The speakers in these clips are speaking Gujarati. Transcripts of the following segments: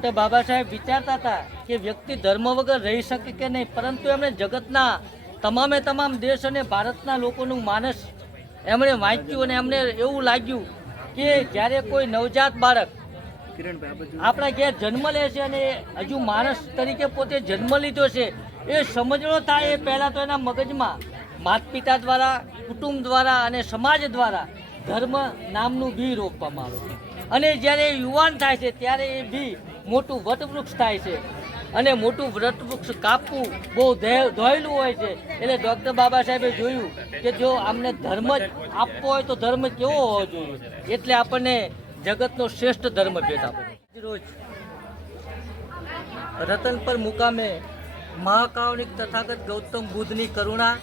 ડૉક્ટર બાબા સાહેબ વિચારતા હતા કે વ્યક્તિ ધર્મ વગર રહી શકે કે નહીં, પરંતુ એમણે જગતના તમામ દેશ અને ભારતના લોકોનું માનસ એમણે વાંચ્યું અને એમને એવું લાગ્યું કે જ્યારે કોઈ નવજાત બાળક આપણા ઘેર જન્મ લે છે અને હજુ માણસ તરીકે પોતે જન્મ લીધો છે, એ સમજણો થાય એ પહેલાં તો એના મગજમાં માતા પિતા દ્વારા, કુટુંબ દ્વારા અને સમાજ દ્વારા ધર્મ નામનું બી રોપવામાં આવે છે. અને જ્યારે યુવાન થાય છે ત્યારે એ બી મોટું વટવૃક્ષ થાય છે. અને મોટું વટવૃક્ષ કાપવું બહુ દોયલું હોય છે. એટલે ડૉક્ટર બાબા સાહેબે જોયું કે જો આમને ધર્મ જ આપવો હોય તો ધર્મ કેવો હોવો જોઈએ, એટલે આપણને જગતનો શ્રેષ્ઠ ધર્મ ભેટ આપે. રોજ રતનપર મુકામે મહાકારુણિક તથાગત ગૌતમ બુદ્ધની કરુણા,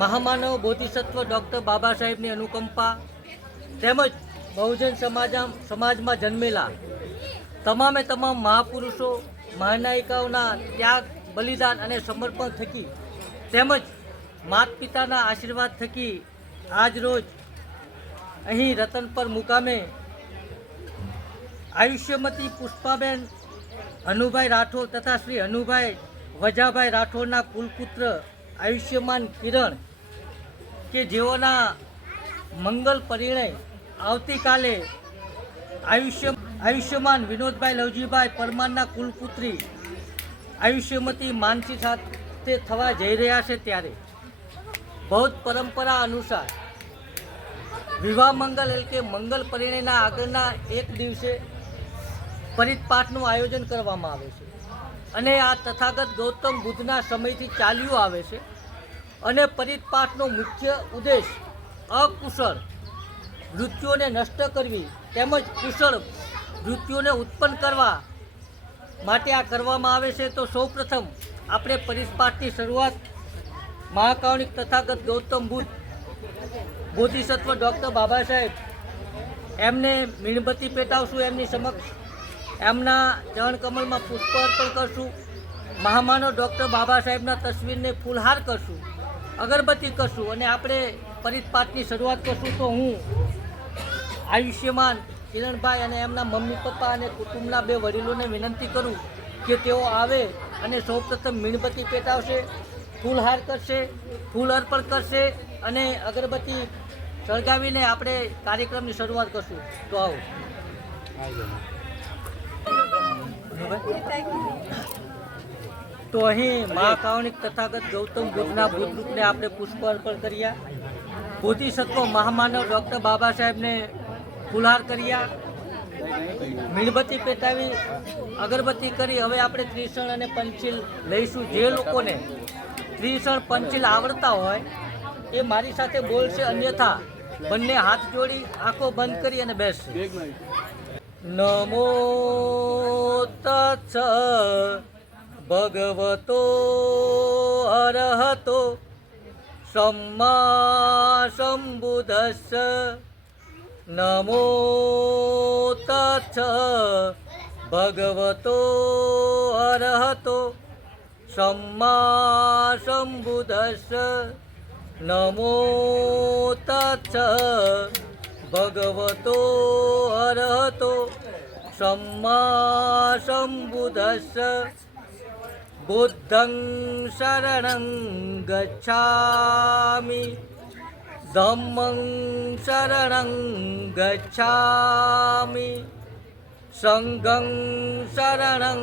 મહામાનવ બોધિસત્વ ડૉક્ટર બાબા સાહેબની અનુકંપા તેમજ બહુજન સમાજમાં જન્મેલા તમામ મહાપુરુષો, મહાનાયિકાઓના ત્યાગ, બલિદાન અને સમર્પણ થકી તેમજ માતા પિતાના આશીર્વાદ થકી આજ રોજ અહીં રતનપર મુકામે આયુષ્યમતી પુષ્પાબેન હનુભાઈ રાઠોડ તથા શ્રી હનુભાઈ વજાભાઈ રાઠોડના કુલપુત્ર આયુષ્યમાન કિરણ કે જેઓના મંગલ પરિણય આવતીકાલે આયુષ્યમાન વિનોદભાઈ લવજીભાઈ પરમારના કુલપુત્રી આયુષ્યમતી માનસી સાથે થવા જઈ રહ્યા છે, ત્યારે બૌદ્ધ પરંપરા અનુસાર વિવાહ મંગલ એટલે કે મંગલ પરિણયના આગળના એક દિવસે પરિતપાઠનું આયોજન કરવામાં આવે છે. અને આ તથાગત ગૌતમ બુદ્ધના સમયથી ચાલ્યું આવે છે. અને પરિતપાઠનો મુખ્ય ઉદ્દેશ અકુશળ વૃત્તિઓને નષ્ટ કરવી તેમજ કુશળ વૃત્તિઓને ઉત્પન્ન કરવા માટે આ કરવામાં આવે છે. તો સૌપ્રથમ આપણે પરિતપાઠની શરૂઆત મહાકારુણિક તથાગત ગૌતમ બુદ્ધ બોધિસત્વ ડૉક્ટર બાબા સાહેબ એમને મીણબત્તી પેટાવશું, એમની સમક્ષ એમના ચરણકમળમાં પુષ્પ અર્પણ કરશું, મહામાનવ ડૉક્ટર બાબા સાહેબના તસવીરને ફૂલહાર કરશું, અગરબત્તી કરશું અને આપણે પરિતપાઠની શરૂઆત કરશું. તો હું આયુષ્યમાન કિરણભાઈ અને એમના મમ્મી પપ્પા અને કુટુંબના બે વડીલોને વિનંતી કરું કે તેઓ આવે અને સૌપ્રથમ મીણબત્તી પેટાવશે, ફૂલહાર કરશે, ફૂલ અર્પણ કરશે અને અગરબત્તી સળગાવીને આપણે કાર્યક્રમની શરૂઆત કરશું. તો આવો. તો અહીં મહાકારુણિક તથાગત ગૌતમ બુદ્ધના બુદ્ધરૂપને આપણે પુષ્પ અર્પણ કર્યા, બોધિસત્વ મહામાનવ ડૉક્ટર બાબા સાહેબને ફૂલહાર કર્યા, મીણબત્તી પેટાવી, અગરબત્તી કરી. હવે આપણે ત્રિશણ અને પંચીલ લઈશું. જે લોકોને ત્રિશણ પંચીલ આવડતા હોય એ મારી સાથે બોલશે, અન્યથા બંને હાથ જોડી આંખો બંધ કરી અને બેસશે. નમો તત્સ ભગવતો અરહતો સમ્મા સંબુદ્ધસ્સ. નમો તત્સ ભગવતો અરહતો સમ્મા સંબુદ્ધસ્સ. નમો તત્સ ભગવતો અરહતો સમ્મા સંબુદ્ધસ્સ. બુદ્ધં શરણં ગચ્છામિ, ધમ્મં શરણં ગચ્છામિ, સંઘં શરણં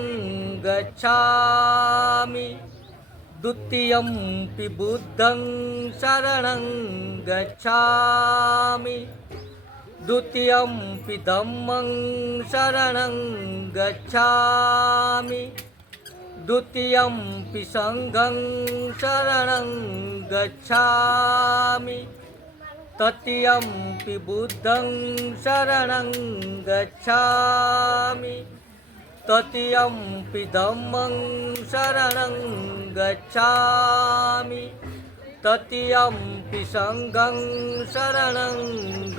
ગચ્છામિ, દ્વિતીયમ્પિ બુદ્ધં શરણં ગચ્છામિ, દ્વિતીયમ્પિ ધમ્મં શરણં ગચ્છામિ, દ્વિતીયમ્પિ સંઘં શરણં ગચ્છામિ, તૃતીયમ્પિ બુદ્ધં શરણં ગચ્છામિ, તૃતીયમ્પિ ધમ્મં શરણં ગચ્છામિ, તૃતીયમ્પિ સંઘં શરણં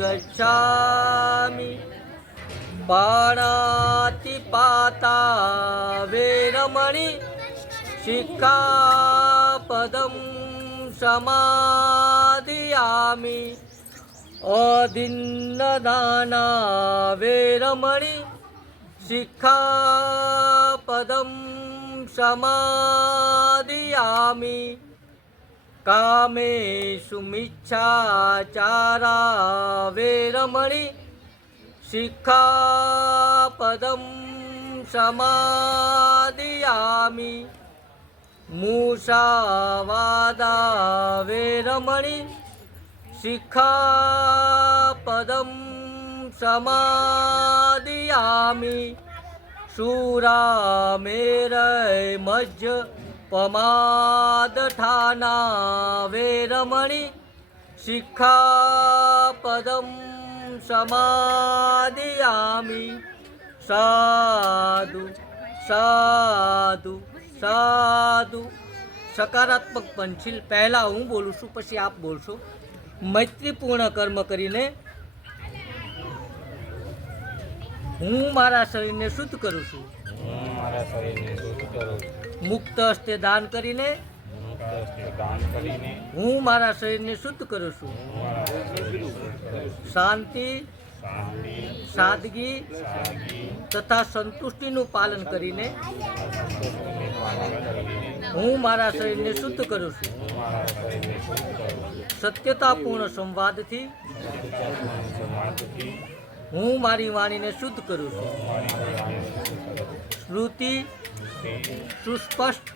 ગચ્છામિ. પાણાતિપાતા વેરમણિ સિક્ખાપદં સમાદિયામિ. અદિન્નદાના વેરમણિ સિક્ખાપદં સમાદિયામિ કામેષુ મિચ્છાચારા વેરમણી સિક્ખાપદં સમાદિયામિ મૂષાવાદા વેરમણી સિક્ખાપદં સમાદિયામિ શૂરામેરય મજ્જ પમાદઠાના વેરમણી સિક્ખાપદં સમાદિયામિ સાધુ સાધુ સાધુ સકારાત્મક પંચીલ પહેલાં હું બોલું છું, પછી આપ બોલશો. મૈત્રીપૂર્ણ કર્મ કરીને હું મારા શરીરને શુદ્ધ કરું છું. મુક્ત હસ્તે દાન કરીને હું મારા શરીરને શુદ્ધ કરું છું. શાંતિ, સાદગી તથા સંતુષ્ટિનું પાલન કરીને હું મારા શરીરને શુદ્ધ કરું છું. સત્યતાપૂર્ણ સંવાદથી હું મારી વાણીને શુદ્ધ કરું છું. સ્મૃતિ સુસ્પષ્ટ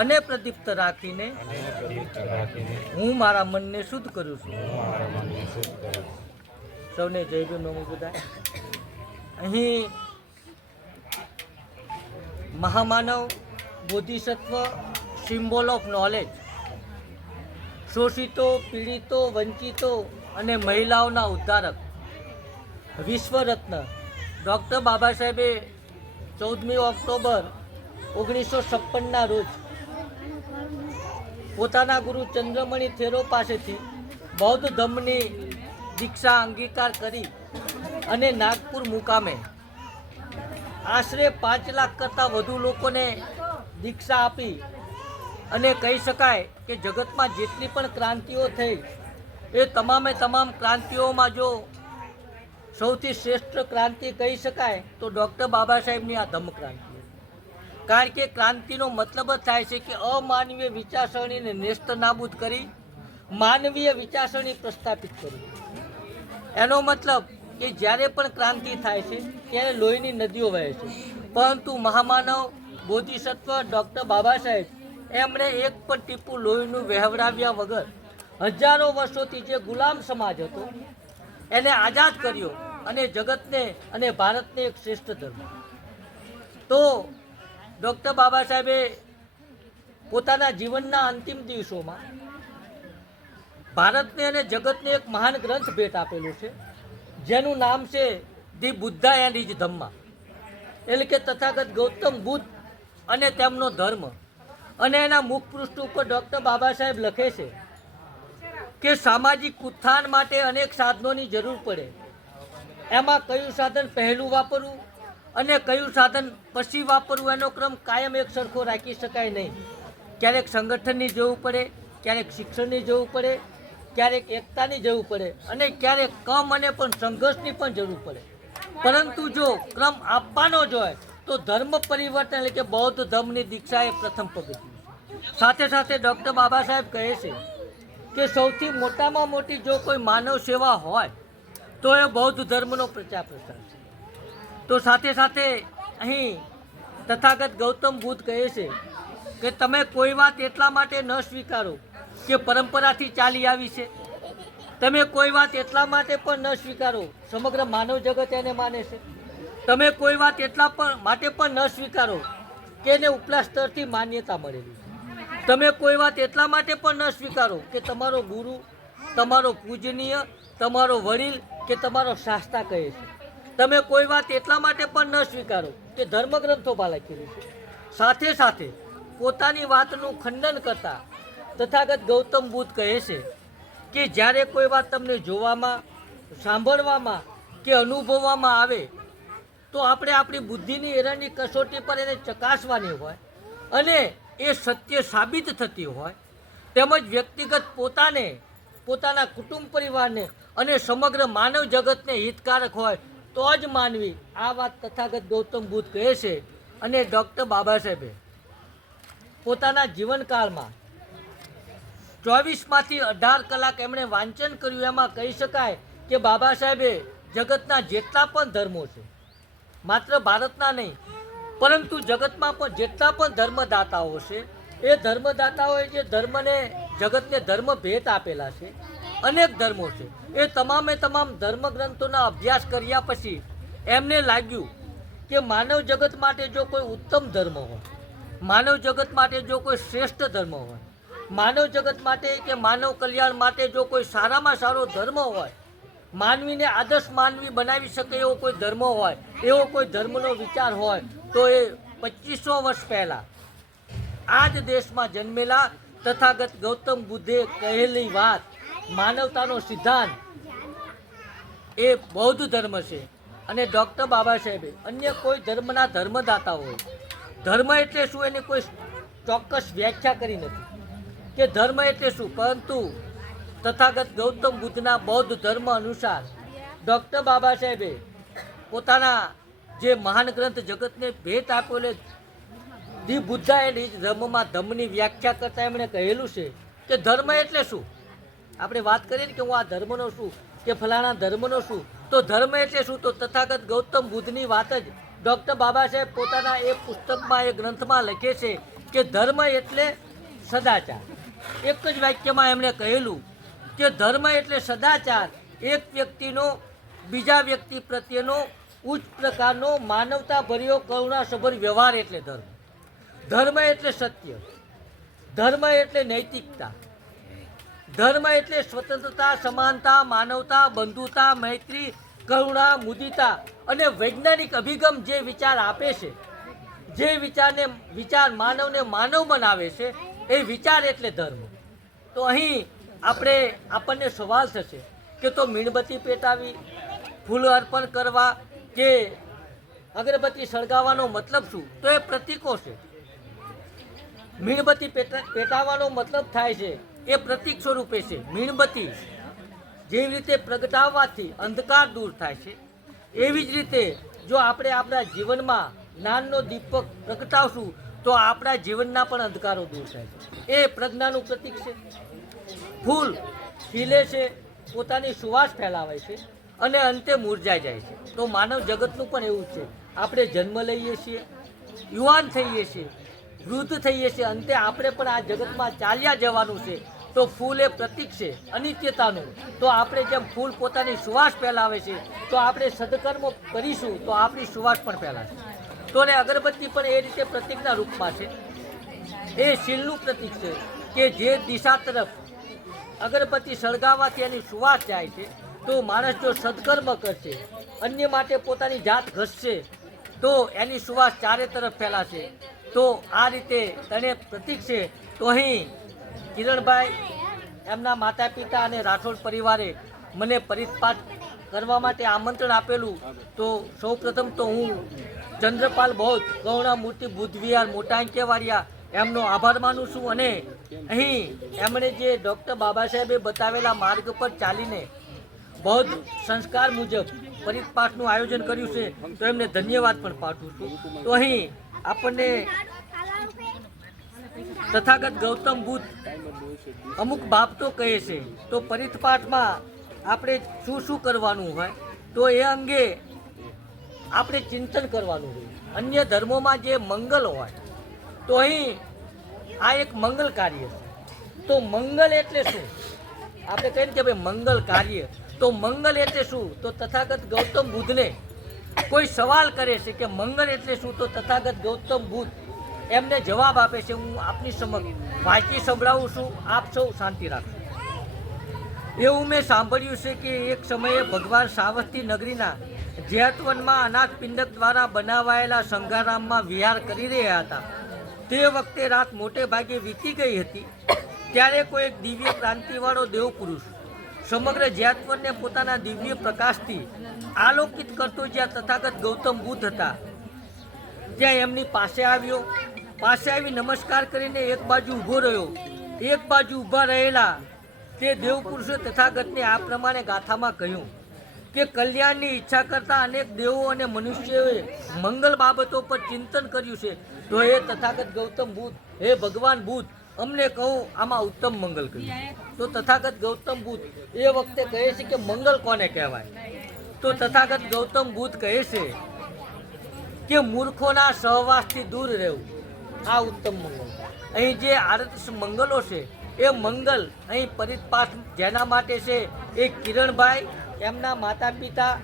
અને પ્રદીપ્ત રાખીને હું મારા મનને શુદ્ધ કરું છું. સૌને જય ભીમ, નમો બુદ્ધાય. અહીં મહામાનવ બોધિસત્વ સિમ્બોલ ઓફ નોલેજ, શોષિતો, પીડિતો, વંચિતો અને મહિલાઓના ઉદ્ધારક વિશ્વરત્ન ડૉક્ટર બાબા સાહેબે 14મી ઓક્ટોબર 1956ના રોજ પોતાના ગુરુ ચંદ્રમણિ થેરો પાસેથી બૌદ્ધ ધર્મની દીક્ષા અંગીકાર કરી અને નાગપુર મુકામે આશરે 5 લાખ કરતાં વધુ લોકોને દીક્ષા આપી અને કહી શકાય કે જગતમાં જેટલી પણ ક્રાંતિઓ થઈ એ તમામે તમામ ક્રાંતિઓમાં જો સૌથી શ્રેષ્ઠ ક્રાંતિ કહી શકાય તો ડૉક્ટર બાબા સાહેબની આ ધમ્મ ક્રાંતિ. કારણ કે ક્રાંતિનો મતલબ જ થાય છે કે અમાનવીય વિચારસરણીને નેસ્ત નાબૂદ કરી માનવીય વિચારસરણી પ્રસ્થાપિત કરી. એનો મતલબ કે જ્યારે પણ ક્રાંતિ થાય છે ત્યારે લોહીની નદીઓ વહે છે, પરંતુ મહામાનવ બોધિસત્વ ડૉક્ટર બાબા સાહેબ એમણે એક પણ ટીપું લોહીનું વહેવડાવ્યા વગર હજારો વર્ષોથી જે ગુલામ સમાજ હતો એને આઝાદ કર્યો અને જગતને અને ભારતને એક શ્રેષ્ઠ ધર્મ. તો ડૉક્ટર બાબા સાહેબે પોતાના જીવનના અંતિમ દિવસોમાં ભારતને અને જગતને એક મહાન ગ્રંથ ભેટ આપેલો છે, જેનું નામ છે the Buddha and his Dhamma, એટલે કે તથાગત ગૌતમ બુદ્ધ અને તેમનો ધર્મ. અને એના મુખપૃષ્ઠ ઉપર ડૉક્ટર બાબા સાહેબ લખે છે કે સામાજિક ઉત્થાન માટે અનેક સાધનોની જરૂર પડે, એમાં કયું સાધન પહેલું વાપરવું અને કયું સાધન પછી વાપરવું એનો ક્રમ કાયમ એક સરખો રાખી શકાય નહીં. ક્યારેક સંગઠનની જરૂર પડે, ક્યારેક શિક્ષણની જરૂર પડે, ક્યારેક એકતાની જરૂર પડે અને ક્યારેક કમ અને પણ સંઘર્ષની પણ જરૂર પડે. પરંતુ જો ક્રમ આપવાનો જ હોય તો ધર્મ પરિવર્તન એટલે કે બૌદ્ધ ધર્મની દીક્ષા એ પ્રથમ પગથિયું. સાથે સાથે ડૉક્ટર બાબા સાહેબ કહે છે કે સૌથી મોટામાં મોટી જો કોઈ માનવ સેવા હોય તો એ બૌદ્ધ ધર્મનો પ્રચાર પ્રસાર છે. તો સાથે સાથે અહીં તથાગત ગૌતમ બુદ્ધ કહે છે કે તમે કોઈ વાત એટલા માટે ન સ્વીકારો કે પરંપરાથી ચાલી આવી છે, તમે કોઈ વાત એટલા માટે પણ ન સ્વીકારો સમગ્ર માનવ જગત એને માને છે, તમે કોઈ વાત એટલા પણ માટે પણ ન સ્વીકારો કે એને ઉપલા સ્તરથી માન્યતા મળેલી છે, તમે કોઈ વાત એટલા માટે પણ ન સ્વીકારો કે તમારો ગુરુ, તમારો પૂજનીય, તમારો વડીલ કે તમારો શાસ્તા કહે છે, તમે કોઈ વાત એટલા માટે પણ ન સ્વીકારો કે ધર્મગ્રંથોમાં લખેલું છે. સાથે સાથે પોતાની વાતનું ખંડન કરતા તથાગત ગૌતમ બુદ્ધ કહે છે કે જ્યારે કોઈ વાત તમને જોવામાં, સાંભળવામાં કે અનુભવવામાં આવે તો આપણે આપણી બુદ્ધિની એરણની કસોટી પર એને ચકાસવાની હોય અને એ સત્ય સાબિત થતી હોય, તેમજ વ્યક્તિગત પોતાને, પોતાના કુટુંબ પરિવારને અને સમગ્ર માનવ જગતને હિતકારક હોય તો જ માનવી આ વાત તથાગત ગૌતમ બુદ્ધ કહે છે. અને ડૉક્ટર બાબા સાહેબે પોતાના જીવનકાળમાં 24માંથી 18 કલાક એમણે વાંચન કર્યું. એમાં કહી શકાય કે બાબા સાહેબે જગતના જેટલા પણ ધર્મો છે, માત્ર ભારતના નહીં પરંતુ જગતમાં પણ જેટલા પણ ધર્મદાતાઓ છે, એ ધર્મદાતાઓએ જે ધર્મને જગતને ધર્મ ભેટ આપેલા છે, અનેક ધર્મો છે, એ તમામે તમામ ધર્મગ્રંથોના અભ્યાસ કર્યા પછી એમને લાગ્યું કે માનવ જગત માટે જો કોઈ ઉત્તમ ધર્મ હોય, માનવ જગત માટે જો કોઈ શ્રેષ્ઠ ધર્મ હોય, માનવ જગત માટે કે માનવ કલ્યાણ માટે જો કોઈ સારામાં સારો ધર્મ હોય, માનવીને આદર્શ માનવી બનાવી શકે એવો કોઈ ધર્મ હોય, એવો કોઈ ધર્મનો વિચાર હોય, તો એ 2500 વર્ષ પહેલાં આ જ દેશમાં જન્મેલા તથાગત ગૌતમ બુદ્ધે કહેલી વાત, માનવતાનો સિદ્ધાંત, એ બૌદ્ધ ધર્મ છે. અને ડૉક્ટર બાબા સાહેબે અન્ય કોઈ ધર્મના ધર્મદાતા હોય, ધર્મ એટલે શું એની કોઈ ચોક્કસ વ્યાખ્યા કરી નથી કે ધર્મ એટલે શું, પરંતુ તથાગત ગૌતમ બુદ્ધના બૌદ્ધ ધર્મ અનુસાર ડૉક્ટર બાબા સાહેબે પોતાના જે મહાન ગ્રંથ જગતને ભેટ આપેલો ધી બુદ્ધા એન્ડ હિઝ ધર્મમાં ધર્મની વ્યાખ્યા કરતાં એમણે કહેલું છે કે ધર્મ એટલે શું. આપણે વાત કરીએ ને કે હું આ ધર્મનો શું કે ફલાણા ધર્મનો શું, તો ધર્મ એટલે શું, તો તથાગત ગૌતમ બુદ્ધની વાત જ ડૉક્ટર બાબા સાહેબ પોતાના એ પુસ્તકમાં, એ ગ્રંથમાં લખે છે કે ધર્મ એટલે સદાચાર. એક જ વાક્યમાં એમણે કહેલું કે ધર્મ એટલે સદાચાર, એક વ્યક્તિનો બીજા વ્યક્તિ પ્રત્યેનો ઉચ્ચ પ્રકારનો માનવતાભર્યો કરુણાસભર વ્યવહાર એટલે ધર્મ. ધર્મ એટલે સત્ય, ધર્મ એટલે નૈતિકતા, ધર્મ એટલે સ્વતંત્રતા, સમાનતા, માનવતા, બંધુતા, મૈત્રી, કરુણા, મુદિતા અને વૈજ્ઞાનિક અભિગમ જે વિચાર આપે છે, જે વિચાર માનવને માનવ બનાવે છે, એ વિચાર એટલે ધર્મ. તો અહીં આપણને સવાલ થશે કે તો મીણબત્તી પેટાવી, ફૂલ અર્પણ કરવા કે અગરબત્તી સળગાવવાનો મતલબ શું, તો એ પ્રતીકો છે. મીણબત્તી પેટાવવાનો મતલબ થાય છે એ પ્રતીક સ્વરૂપે છે. મીણબત્તી જેવી રીતે પ્રગટાવવાથી અંધકાર દૂર થાય છે, એવી જ રીતે જો આપણે આપણા જીવનમાં જ્ઞાનનો દીપક પ્રગટાવશું તો આપણા જીવનના પણ અંધકારો દૂર થાય છે. એ પ્રજ્ઞાનું પ્રતીક છે. ફૂલ ખીલે છે, પોતાની સુવાસ ફેલાવે છે અને અંતે મુરઝાઈ જાય છે. તો માનવ જગતનું પણ એવું છે. આપણે જન્મ લઈએ છીએ, યુવાન થઈએ છીએ, વૃદ્ધ થઈએ છીએ, અંતે આપણે પણ આ જગતમાં ચાલ્યા જવાનું છે. તો ફૂલ એ પ્રતીક છે અનિત્યતાનું. તો આપણે જેમ ફૂલ પોતાની સુવાસ ફેલાવે છે, તો આપણે સદકર્મ કરીશું તો આપણી સુવાસ પણ ફેલાશે. તો ને અગરબત્તી પણ એ રીતે પ્રતીકના રૂપમાં છે. એ શીલનું પ્રતીક છે કે જે દિશા તરફ અગરબત્તી સળગાવવાથી એની સુવાસ જાય છે. તો માણસ જો સદકર્મ કરશે, અન્ય માટે પોતાની જાત ઘસશે, તો એની સુવાસ ચારે તરફ ફેલાશે. તો આ રીતે તને પ્રતીક છે. તો અહીં કિરણભાઈ, એમના માતા પિતા અને રાઠોડ પરિવારે મને પરિપાઠ કરવા માટે આમંત્રણ આપેલું. તો સૌ પ્રથમ તો હું ચંદ્રપાલ બૌદ્ધ ગૌણા મૂર્તિ બુદ્ધ વિહાર મોટા અંકેવાડિયા એમનો આભાર માનું છું. અને અહીં એમણે જે ડૉક્ટર બાબા સાહેબે બતાવેલા માર્ગ પર ચાલીને બૌદ્ધ સંસ્કાર મુજબ પરિપાઠનું આયોજન કર્યું છે, તો એમને ધન્યવાદ પણ પાઠવું છું. તો અહીં આપણને તથાગત ગૌતમ બુદ્ધ અમુક બાબતો કહે છે. તો પરિપાઠમાં આપણે શું શું કરવાનું હોય, તો એ અંગે આપણે ચિંતન કરવાનું હોય. અન્ય ધર્મોમાં જે મંગલ હોય, તો અહીં આ એક મંગલ કાર્ય છે. તો મંગલ એટલે શું, આપણે કહીએ કે ભાઈ મંગલ કાર્ય, તો મંગલ એટલે શું, તો તથાગત ગૌતમ બુદ્ધને કોઈ સવાલ કરે છે કે મંગલ એટલે શું, તો તથાગત ગૌતમ બુદ્ધ એમને જવાબ આપે છે. હું આપની સમક્ષ વાંચી સંભળાવું છું, આપ સૌ શાંતિ રાખો. એવું મેં સાંભળ્યું છે કે એક સમયે ભગવાન સાવસ્તી નગરીના જેતવનમાં અનાથ પિંડક દ્વારા બનાવાયેલા સંઘારામમાં વિહાર કરી રહ્યા હતા. તે વખતે રાત મોટે ભાગે વીતી ગઈ હતી. ત્યારે કોઈ એક દિવ્ય ક્રાંતિવાળો દેવ પુરુષ સમગ્ર જેતવનને પોતાના દિવ્ય પ્રકાશથી આલોકિત કરતો જ્યાં તથાગત ગૌતમ બુદ્ધ હતા ત્યાં એમની પાસે આવ્યો. પાસે આવી નમસ્કાર કરીને એક બાજુ ઊભો રહ્યો. એક બાજુ ઊભા રહેલા તે દેવપુરુષે તથાગતને આ પ્રમાણે ગાથામાં કહ્યું કે કલ્યાણની ઈચ્છા કરતા અનેક દેવો અને મનુષ્યોએ મંગલ બાબતો પર ચિંતન કર્યું છે, તો એ તથાગત ગૌતમ બુદ્ધ, હે ભગવાન બુદ્ધ, અમને કહો આમાં ઉત્તમ મંગલ કર્યું. તો તથાગત ગૌતમ બુદ્ધ એ વખતે કહે છે કે મંગલ કોને કહેવાય? તો તથાગત ગૌતમ બુદ્ધ કહે છે કે મૂર્ખોના સહવાસથી દૂર રહેવું, આ ઉત્તમ મંગલ. અહીં જે આડત્રીસ મંગલો છે એ મંગલ અહીં પરિપાઠ જેના માટે છે એ કિરણભાઈ, એમના માતા પિતા,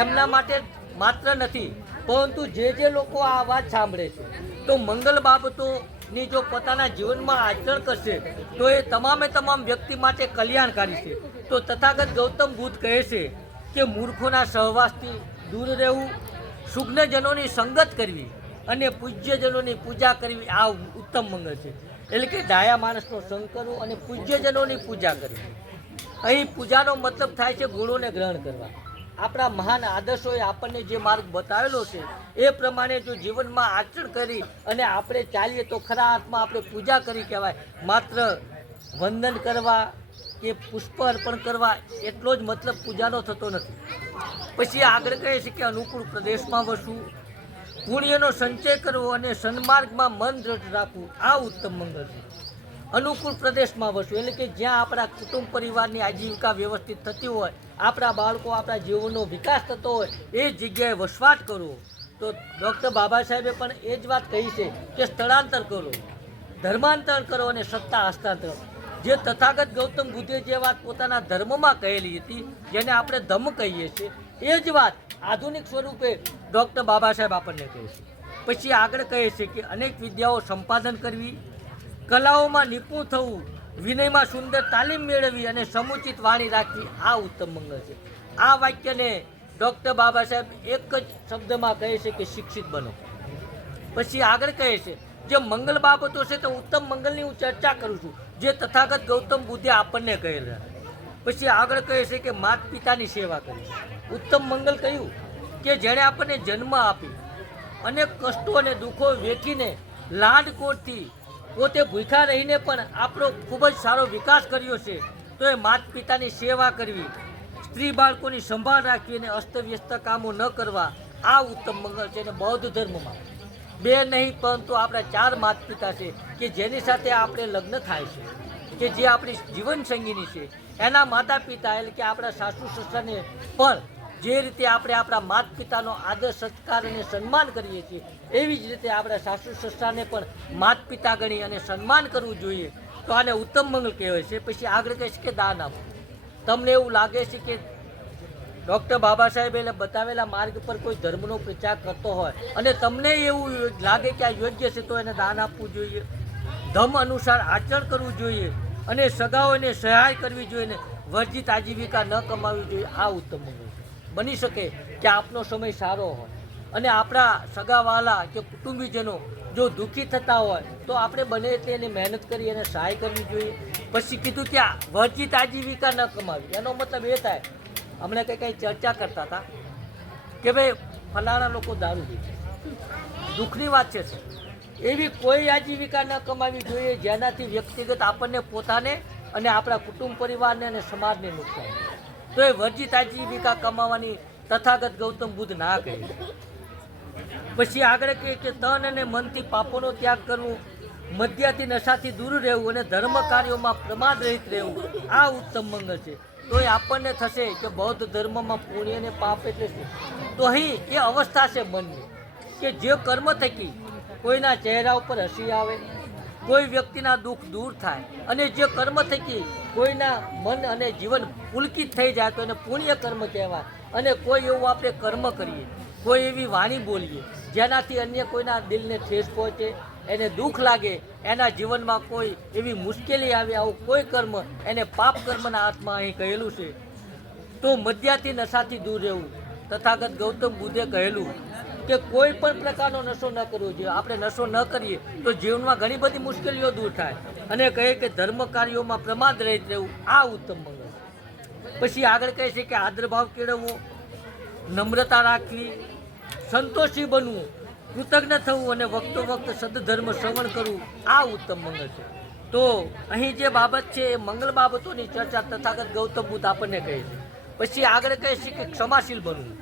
એમના માટે માત્ર નથી, પરંતુ જે લોકો આ વાત સાંભળે છે તો મંગલ બાબતોની જો પોતાના જીવનમાં આચરણ કરશે તો એ તમામે તમામ વ્યક્તિ માટે કલ્યાણકારી છે. તો તથાગત ગૌતમ બુદ્ધ કહે છે કે મૂર્ખોના સહવાસથી દૂર રહેવું, સુજ્ઞજનોની સંગત કરવી અને પૂજ્યજનોની પૂજા કરવી, આ ઉત્તમ મંગળ છે. એટલે કે ડાયા માણસનો સંગ કરવો અને પૂજ્યજનોની પૂજા કરવી. અહીં પૂજાનો મતલબ થાય છે ગુણોને ગ્રહણ કરવા. આપણા મહાન આદર્શોએ આપણને જે માર્ગ બતાવેલો છે એ પ્રમાણે જો જીવનમાં આચરણ કરી અને આપણે ચાલીએ તો ખરા અર્થમાં આપણે પૂજા કરી કહેવાય. માત્ર વંદન કરવા કે પુષ્પ અર્પણ કરવા એટલો જ મતલબ પૂજાનો થતો નથી. પછી આગળ કહે છે કે અનુકૂળ પ્રદેશમાં વસવું, પુણ્યનો સંચય કરવો અને સન્માર્ગમાં મન દ્રઢ રાખવું, આ ઉત્તમ મંગળ છે. અનુકૂળ પ્રદેશમાં વસવું એટલે કે જ્યાં આપણા કુટુંબ પરિવારની આજીવિકા વ્યવસ્થિત થતી હોય, આપણા બાળકો, આપણા જીવનનો વિકાસ થતો હોય એ જગ્યાએ વસવાટ કરવો. તો ડૉક્ટર બાબા સાહેબે પણ એ જ વાત કહી છે કે સ્થળાંતર કરો, ધર્માંતર કરો અને સત્તા હસ્તાંતર. જે તથાગત ગૌતમ બુદ્ધે જે વાત પોતાના ધર્મમાં કહેલી હતી, જેને આપણે ધમ્મ કહીએ છીએ, એ જ વાત આધુનિક સ્વરૂપે ડૉક્ટર બાબા સાહેબ આપણને કહે છે. પછી આગળ કહે છે કે અનેક વિદ્યાઓ સંપાદન કરવી, કલાઓમાં નિપુણ થવું, વિનયમાં સુંદર તાલીમ મેળવવી અને સમુચિત વાણી રાખવી, આ ઉત્તમ મંગળ છે. આ વાક્યને ડૉક્ટર બાબા સાહેબ એક જ શબ્દમાં કહે છે કે શિક્ષિત બનો. પછી આગળ કહે છે જે મંગલ બાબતો છે તો ઉત્તમ મંગલની હું ચર્ચા કરું છું, જે તથાગત ગૌતમ બુદ્ધે આપણને કહેલા. પછી આગળ કહે છે કે માતા પિતાની સેવા કરવી. ઉત્તમ મંગલ કહ્યું કે જેણે આપણને જન્મ આપી અનેક કષ્ટો અને દુઃખો વેઠીને લાડકોટથી પોતે ભૂખ્યા રહીને પણ આપણો ખૂબ જ સારો વિકાસ કર્યો છે, તો એ માતા પિતાની સેવા કરવી, સ્ત્રી બાળકોની સંભાળ રાખવી અને અસ્તવ્યસ્ત કામો ન કરવા, આ ઉત્તમ મંગળ છે. અને બૌદ્ધ ધર્મમાં બે નહીં પરંતુ આપણા 4 માતા પિતા છે કે જેની સાથે આપણે લગ્ન થાય છે, કે જે આપણી જીવન સંગીની છે. એના માતા પિતા એટલે કે આપણા સાસુ સસરાને પણ જે રીતે આપણે આપણા માતા પિતાનો આદર સત્કાર અને સન્માન કરીએ છીએ, એવી જ રીતે આપણા સાસુ સસરાને પણ માતા પિતા ગણી અને સન્માન કરવું જોઈએ. તો આને ઉત્તમ મંગલ કહેવાય છે. પછી આગળ કહે છે કે દાન આપવું. તમને એવું લાગે છે કે ડૉક્ટર બાબા સાહેબે બતાવેલા માર્ગ પર કોઈ ધર્મનો પ્રચાર કરતો હોય અને તમને એવું લાગે કે આ યોગ્ય છે, તો એને દાન આપવું જોઈએ, ધર્મ અનુસાર આચરણ કરવું જોઈએ અને સગાઓને સહાય કરવી જોઈએ ને વર્જિત આજીવિકા ન કમાવી જોઈએ, આ ઉત્તમ મંગળ છે. બની શકે કે આપનો સમય સારો હોય અને આપણા સગાવાલા કે કુટુંબીજનો જો દુઃખી થતા હોય તો આપણે બને એટલે એને મહેનત કરી અને સહાય કરવી જોઈએ. પછી કીધું કે વર્જિત આજીવિકા ન કમાવી, એનો મતલબ એ થાય, હમણાં કંઈ ચર્ચા કરતા હતા કે ભાઈ ફલાણા લોકો દારૂ પીએ, દુઃખની વાત છે. એવી કોઈ આજીવિકા ન કમાવી જોઈએ જેનાથી વ્યક્તિગત આપણને પોતાને અને આપણા કુટુંબ પરિવારને અને સમાજને નુકસાન. તો એ વર્જિત આજીવિકા કમાવાની તથાગત ગૌતમ બુદ્ધ ના કહે. પછી આગળ કહે કે તન અને મનથી પાપોનો ત્યાગ કરવો, મદ્યાથી નશાથી દૂર રહેવું અને ધર્મ કાર્યોમાં પ્રમાદ રહિત રહેવું, આ ઉત્તમ મંગળ છે. તો એ આપણને થશે કે બૌદ્ધ ધર્મમાં પુણ્ય અને પાપ એટલે શું? તો અહીં એ અવસ્થા છે મનની કે જે કર્મ થકી કોઈના ચહેરા ઉપર હસી આવે, કોઈ વ્યક્તિના દુઃખ દૂર થાય અને જે કર્મ થકી કોઈના મન અને જીવન પુલકિત થઈ જાય તો એને પુણ્ય કર્મ કહેવાય. અને કોઈ એવું આપણે કર્મ કરીએ, કોઈ એવી વાણી બોલીએ જેનાથી અન્ય કોઈના દિલને ઠેસ પહોંચે, એને દુઃખ લાગે, એના જીવનમાં કોઈ એવી મુશ્કેલી આવે, આવું કોઈ કર્મ એને પાપ કર્મના હાથમાં અહીં કહેલું છે. તો મદ્યાથી નશાથી દૂર રહેવું. તથાગત ગૌતમ બુદ્ધે કહેલું કે કોઈ પણ પ્રકારનો નશો ન કરવો જોઈએ. આપણે નશો ન કરીએ તો જીવનમાં ઘણી બધી મુશ્કેલીઓ દૂર થાય. અને કહે કે ધર્મ કાર્યોમાં પ્રમાદ રહિત રહેવું, આ ઉત્તમ મંગળ. પછી આગળ કહે છે કે આદરભાવ કેળવવો, નમ્રતા રાખવી, સંતોષી બનવું, કૃતજ્ઞ થવું અને વખતો વખત સદધર્મ શ્રવણ કરવું, આ ઉત્તમ મંગળ છે. તો અહીં જે બાબત છે એ મંગળ બાબતોની ચર્ચા તથાગત ગૌતમ બુદ્ધ આપણને કહે છે. પછી આગળ કહે છે કે ક્ષમાશીલ બનવું.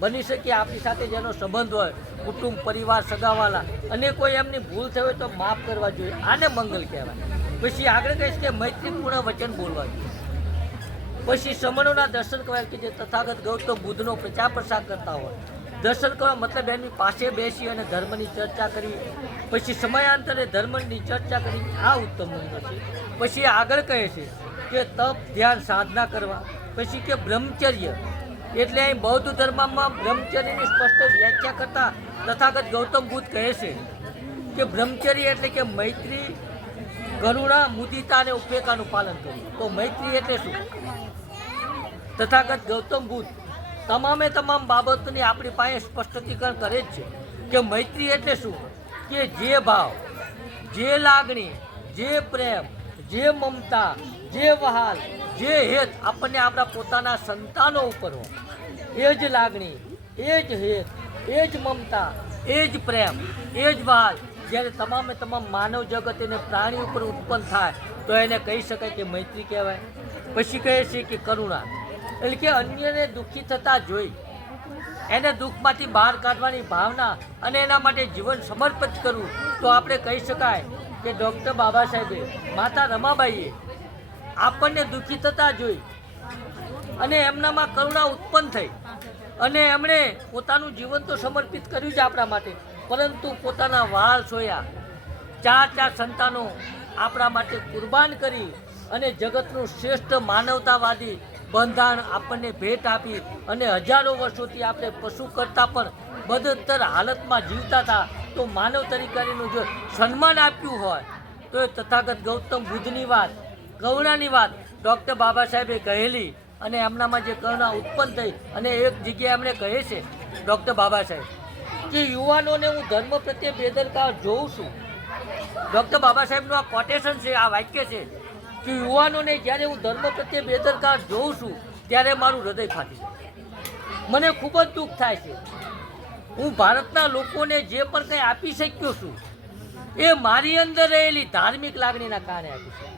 બની શકે આપણી સાથે જેનો સંબંધ હોય, કુટુંબ, પરિવાર, સગાવાલા, અને કોઈ એમની ભૂલ થઈ હોય તો માફ કરવા જોઈએ. આને મંગલ કહેવાય. પછી આગળ કહે છે કે મૈત્રીપૂર્ણ વચન બોલવા જોઈએ. પછી સમણોના દર્શન કહેવાય કે જે તથાગત ગૌતમ બુદ્ધનો પ્રચાર પ્રસાર કરતા હોય. દર્શન કરવા મતલબ એની પાસે બેસી અને ધર્મની ચર્ચા કરી, પછી સમયાંતરે ધર્મની ચર્ચા કરી. આ ઉત્તમ મંગલ છે. પછી આગળ કહે છે કે તપ, ધ્યાન, સાધના કરવા. પછી કે બ્રહ્મચર્ય, એટલે અહીં બૌદ્ધ ધર્મમાં બ્રહ્મચર્યની સ્પષ્ટ વ્યાખ્યા કરતા તથાગત ગૌતમ બુદ્ધ કહે છે કે બ્રહ્મચર્ય એટલે કે મૈત્રી, કરુણા, મુદિતા અને ઉપેક્ષાનું પાલન કરવું. તો મૈત્રી એટલે શું? તથાગત ગૌતમ બુદ્ધ તમામ બાબતોની આપણી પાસે સ્પષ્ટીકરણ કરે જ છે કે મૈત્રી એટલે શું, કે જે ભાવ, જે લાગણી, જે પ્રેમ, જે મમતા, જે વહાલ, જે હેત આપણને આપણા પોતાના સંતાનો ઉપર હોય, એ જ લાગણી, એ જ હેત, એ જ મમતા, એ જ પ્રેમ, એ જ વહાલ જ્યારે તમામ માનવ જગત એને પ્રાણી ઉપર ઉત્પન્ન થાય તો એને કહી શકાય કે મૈત્રી કહેવાય. પછી કહે છે કે કરુણા, એટલે કે અન્યને દુઃખી થતા જોઈ એને દુઃખમાંથી બહાર કાઢવાની ભાવના અને એના માટે જીવન સમર્પિત કરવું. તો આપણે કહી શકાય કે ડૉક્ટર બાબા સાહેબે, માતા રમાબાઈએ આપણને દુઃખી થતા જોઈ અને એમનામાં કરુણા ઉત્પન્ન થઈ અને એમણે પોતાનું જીવન તો સમર્પિત કર્યું છે આપણા માટે, પરંતુ પોતાના વાળ સોયા, ચાર સંતાનો આપણા માટે કુરબાન કરી અને જગતનું શ્રેષ્ઠ માનવતાવાદી બંધારણ આપણને ભેટ આપી અને હજારો વર્ષોથી આપણે પશુ કરતાં પણ બદતર હાલતમાં જીવતા હતા. તો માનવ તરીકેનું જો સન્માન આપ્યું હોય તો એ તથાગત ગૌતમ બુદ્ધની વાત, કરુણાની વાત ડૉક્ટર બાબા સાહેબે કહેલી અને એમનામાં જે કરુણા ઉત્પન્ન થઈ. અને એક જગ્યાએ એમણે કહે છે ડૉક્ટર બાબા સાહેબ કે યુવાનોને હું ધર્મ પ્રત્યે બેદરકાર જોઉં છું. ડૉક્ટર બાબા સાહેબનું આ કોટેશન છે, આ વાક્ય છે કે યુવાનોને જ્યારે હું ધર્મ પ્રત્યે બેદરકાર જોઉં છું ત્યારે મારું હૃદય ફાટી જાય. મને ખૂબ જ દુઃખ થાય છે. હું ભારતના લોકોને જે પણ કંઈ આપી શક્યો છું એ મારી અંદર રહેલી ધાર્મિક લાગણીના કારણે આપી શક્યો.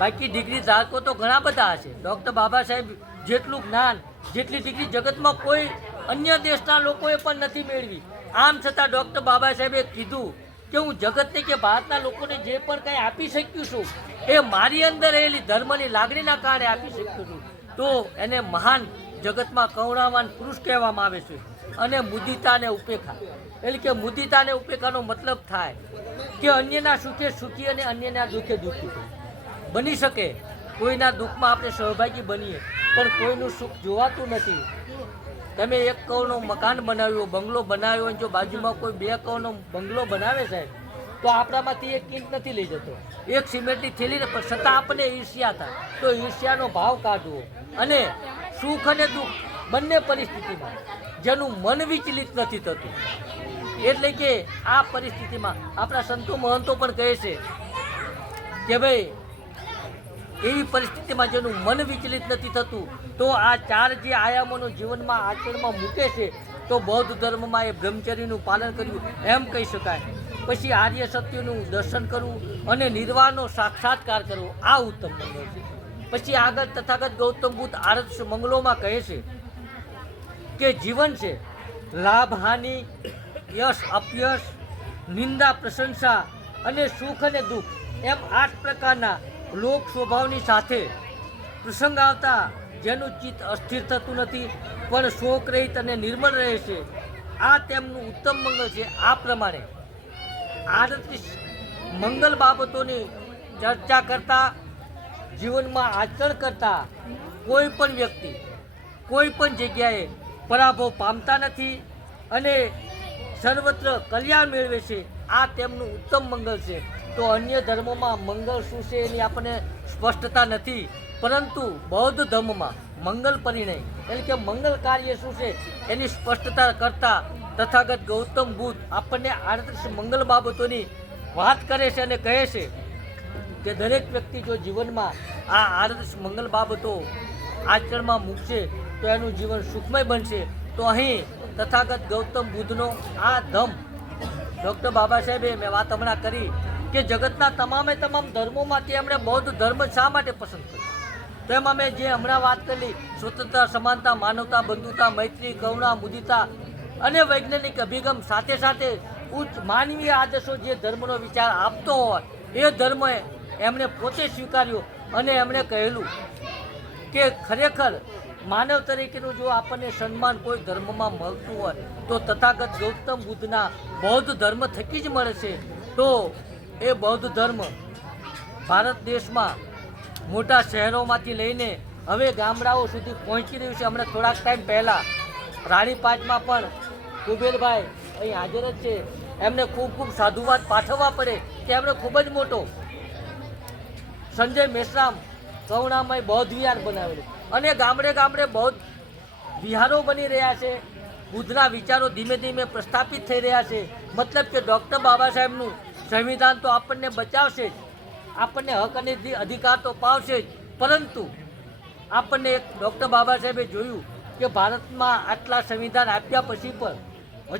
બાકી ડિગ્રી ધારકો તો ઘણા બધા હશે. ડૉક્ટર બાબા સાહેબ જેટલું જ્ઞાન, જેટલી ડિગ્રી જગતમાં કોઈ અન્ય દેશના લોકોએ પણ નથી મેળવી. આમ છતાં ડૉક્ટર બાબા સાહેબે કીધું કે હું જગતને કે ભારતના લોકોને જે પણ કંઈ આપી શક્યું છું એ મારી અંદર રહેલી ધર્મની લાગણીના કારણે આપી શક્યું છું. તો એને મહાન જગતમાં કરુણાવાન પુરુષ કહેવામાં આવે છે. અને મુદિતા અને ઉપેક્ષા, એટલે કે મુદિતા અને ઉપેક્ષાનો મતલબ થાય કે અન્યના સુખે સુખી અને અન્યના દુઃખે દુઃખી થવું. બની શકે કોઈના દુઃખમાં આપણે સહભાગી બનીએ પણ કોઈનું સુખ જોવાતું નથી. તમે 1 કરોડનું મકાન બનાવ્યું, બંગલો બનાવ્યો અને જો બાજુમાં કોઈ 2 કરોડનો બંગલો બનાવે છે તો આપણામાંથી 1 ઇંચ નથી લઈ જતો, 1 સિમેન્ટની થેલીને, પણ છતાં આપણને ઈર્ષ્યા થાય. તો ઈર્ષ્યાનો ભાવ કાઢવો અને સુખ અને દુઃખ બંને પરિસ્થિતિમાં જેનું મન વિચલિત નથી થતું, એટલે કે આ પરિસ્થિતિમાં આપણા સંતો મહંતો પણ કહે છે કે ભાઈ એવી પરિસ્થિતિમાં જેનું મન વિચલિત નથી થતું તો આ 4 જે આયામોનું જીવનમાં આચરણમાં મૂકે છે તો બૌદ્ધ ધર્મમાં એ બ્રહ્મચર્યનું પાલન કર્યું એમ કહી શકાય. પછી આર્ય સત્યનું દર્શન કરવું અને નિર્વાણનો સાક્ષાત્કાર કરવો, આ ઉત્તમ મંગળ છે. પછી આગળ તથાગત ગૌતમ બુદ્ધ આદર્શ મંગલોમાં કહે છે કે જીવન છે લાભ હાનિ, યશ અપયશ, નિંદા પ્રશંસા અને સુખ અને દુઃખ એમ 8 પ્રકારના લોક સ્વભાવની સાથે પ્રસંગ આવતા જેનું ચિત્ત અસ્થિર થતું નથી પણ શોક રહિત અને નિર્મળ રહે છે, આ તેમનું ઉત્તમ મંગળ છે. આ પ્રમાણે આડત્રીસ મંગલ બાબતોની ચર્ચા કરતા, જીવનમાં આચરણ કરતા કોઈ પણ વ્યક્તિ કોઈ પણ જગ્યાએ પરાભવ પામતા નથી અને સર્વત્ર કલ્યાણ મેળવે છે. આ તેમનું ઉત્તમ મંગળ છે. તો અન્ય ધર્મોમાં મંગળ શું છે એની આપણને સ્પષ્ટતા નથી, પરંતુ બૌદ્ધ ધર્મમાં મંગલ પરિણય એટલે કે મંગલ કાર્ય શું છે એની સ્પષ્ટતા કરતા તથાગત ગૌતમ બુદ્ધ આપણને 38 મંગલ બાબતોની વાત કરે છે અને કહે છે કે દરેક વ્યક્તિ જો જીવનમાં આ 38 મંગલ બાબતો આચરણમાં મૂકશે તો એનું જીવન સુખમય બનશે. તો અહીં તથાગત ગૌતમ બુદ્ધનો આ ધમ ડૉક્ટર બાબા સાહેબે મેં વાત હમણાં કરી કે જગતના તમામ ધર્મોમાંથી એમણે બૌદ્ધ ધર્મ શા માટે પસંદ કર્યો, તો એમાં મેં જે હમણાં વાત કરી સ્વતંત્રતા, સમાનતા, માનવતા, બંધુતા, મૈત્રી, કરુણા, મુદિતા અને વૈજ્ઞાનિક અભિગમ સાથે સાથે ઉચ્ચ માનવીય આદર્શો જે ધર્મનો વિચાર આપતો હોય એ ધર્મ એમણે પોતે સ્વીકાર્યો અને એમણે કહેલું કે ખરેખર માનવ તરીકેનું જો આપણને સન્માન કોઈ ધર્મમાં મળતું હોય તો તથાગત ગૌતમ બુદ્ધના બૌદ્ધ ધર્મ થકી જ મળે છે. તો એ બૌદ્ધ ધર્મ ભારત દેશમાં મોટા શહેરોમાંથી લઈને હવે ગામડાઓ સુધી પહોંચી રહ્યું છે. હમણાં થોડાક ટાઈમ પહેલાં રાણીપાટમાં પણ કુબેરભાઈ અહીં હાજર જ છે, એમને ખૂબ ખૂબ સાધુવાદ પાઠવવા પડે કે એમણે ખૂબ જ મોટો સંજય મેશ્રામ કરુણામય બૌદ્ધ વિહાર બનાવેલું અને ગામડે ગામડે બૌદ્ધ વિહારો બની રહ્યા છે. બુદ્ધના વિચારો ધીમે ધીમે પ્રસ્થાપિત થઈ રહ્યા છે. મતલબ કે ડૉક્ટર બાબા સાહેબનું સંવિધાન તો આપણને બચાવશે જ, આપણને હક અને અધિકાર તો પાવશે જ, પરંતુ આપણને એક ડૉક્ટર બાબા સાહેબે જોયું કે ભારતમાં આટલા સંવિધાન આપ્યા પછી પણ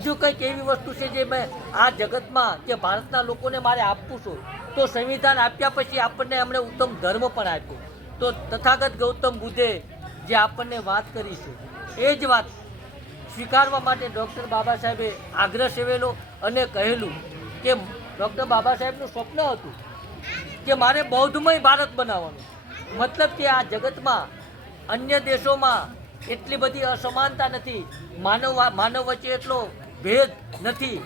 હજુ કંઈક એવી વસ્તુ છે જે મેં આ જગતમાં કે ભારતના લોકોને મારે આપવું છું. તો સંવિધાન આપ્યા પછી આપણને એમણે ઉત્તમ ધર્મ પણ આપ્યો. તો તથાગત ગૌતમ બુદ્ધે જે આપણને વાત કરી છે એ જ વાત સ્વીકારવા માટે ડૉક્ટર બાબા સાહેબે આગ્રહ સેવેલો અને કહેલું કે ડૉક્ટર બાબા સાહેબનું સ્વપ્ન હતું કે મારે બૌદ્ધમય ભારત બનાવવાનું. મતલબ કે આ જગતમાં અન્ય દેશોમાં એટલી બધી અસમાનતા નથી, માનવ વચ્ચે એટલો ભેદ નથી,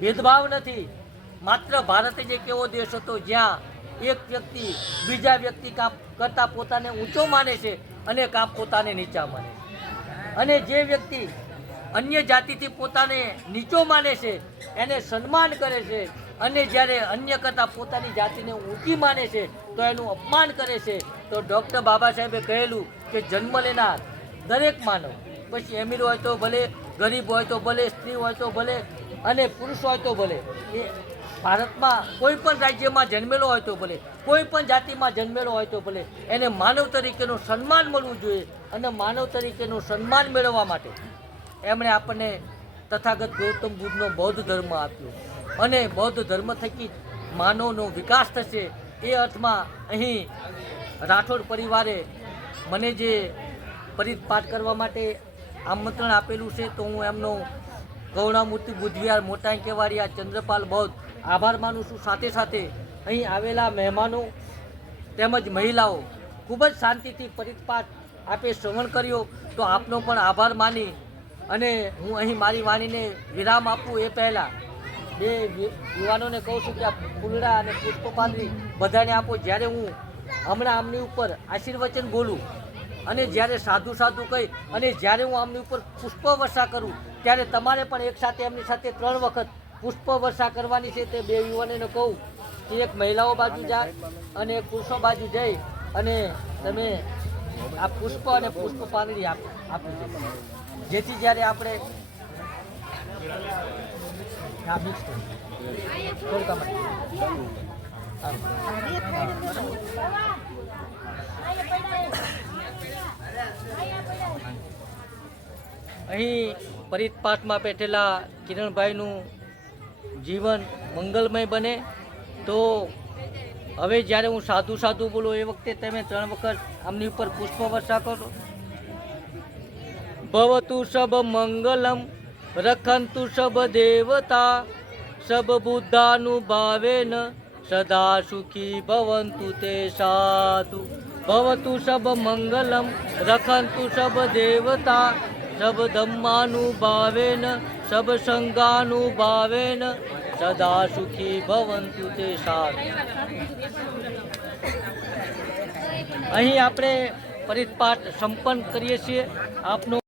ભેદભાવ નથી. માત્ર ભારત જ એક એવો દેશ હતો જ્યાં એક વ્યક્તિ બીજા વ્યક્તિ કામ કરતાં પોતાને ઊંચો માને છે અને કામ પોતાને નીચા માને છે. અને જે વ્યક્તિ અન્ય જાતિથી પોતાને નીચો માને છે એને સન્માન કરે છે અને જ્યારે અન્ય કરતાં પોતાની જાતિને ઊંચી માને છે તો એનું અપમાન કરે છે. તો ડૉક્ટર બાબા સાહેબે કહેલું કે જન્મ લેનાર દરેક માનવ, પછી અમીર હોય તો ભલે, ગરીબ હોય તો ભલે, સ્ત્રી હોય તો ભલે અને પુરુષ હોય તો ભલે, એ ભારતમાં કોઈ પણ રાજ્યમાં જન્મેલો હોય તો ભલે, કોઈ પણ જાતિમાં જન્મેલો હોય તો ભલે, એને માનવ તરીકેનું સન્માન મળવું જોઈએ. અને માનવ તરીકેનું સન્માન મેળવવા માટે એમણે આપણને તથાગત ગૌતમ બુદ્ધનો બૌદ્ધ ધર્મ આપ્યો અને બૌદ્ધ ધર્મ થકી માનવનો વિકાસ થશે. એ અર્થમાં અહીં રાઠોડ પરિવારે મને જે પરિપાઠ કરવા માટે આમંત્રણ આપેલું છે તો હું એમનો કરુણામૂર્તિ બુદ્ધ વિહાર મોટા કેવાડિયા ચંદ્રપાલ બૌદ્ધ આભાર માનું છું. સાથે સાથે અહીં આવેલા મહેમાનો તેમજ મહિલાઓ ખૂબ જ શાંતિથી પરિપાઠ આપે શ્રવણ કર્યો તો આપનો પણ આભાર માની અને હું અહીં મારી વાણીને વિરામ આપું એ પહેલાં બે યુવાનોને કહું છું કે આ ફૂલડા અને પુષ્પપાલરી બધાને આપો. જ્યારે હું હમણાં આમની ઉપર આશીર્વચન બોલું અને જ્યારે સાધુ સાધુ કહી અને જ્યારે હું આમની ઉપર પુષ્પ વર્ષા કરું ત્યારે તમારે પણ એક સાથે એમની સાથે 3 વખત પુષ્પ વર્ષા કરવાની છે. તે બે યુવાનોને કહું કે એક મહિલાઓ બાજુ જાય અને એક પુરુષો બાજુ જઈ અને તમે આ પુષ્પ અને પુષ્પ પાનડી આપી દે, જેથી જ્યારે આપણે મિક્સ અહીં પરિપાઠમાં બેઠેલા કિરણભાઈનું જીવન મંગલમય બને. તો હવે જ્યારે હું સાધુ સાધુ બોલું એ વખતે તમે 3 વખત આમની ઉપર પુષ્પ વર્ષા કરો. ભવતુ સબ મંગલમ રખંતુ સબ દેવતા સબ બુદ્ધાનુભાવેન સદા સુખી ભવંતુ તે સાધુ. ભવતુ સબ મંગલમ રખંતુ સબ દેવતા સબ ધમ્માનુભાવેન સબ સંગાનુભાવેન સદા સુખી ભવંતુ તે સાધુ. અહીં આપણે પરિપાઠ સંપન્ન કરીએ છીએ. આપનો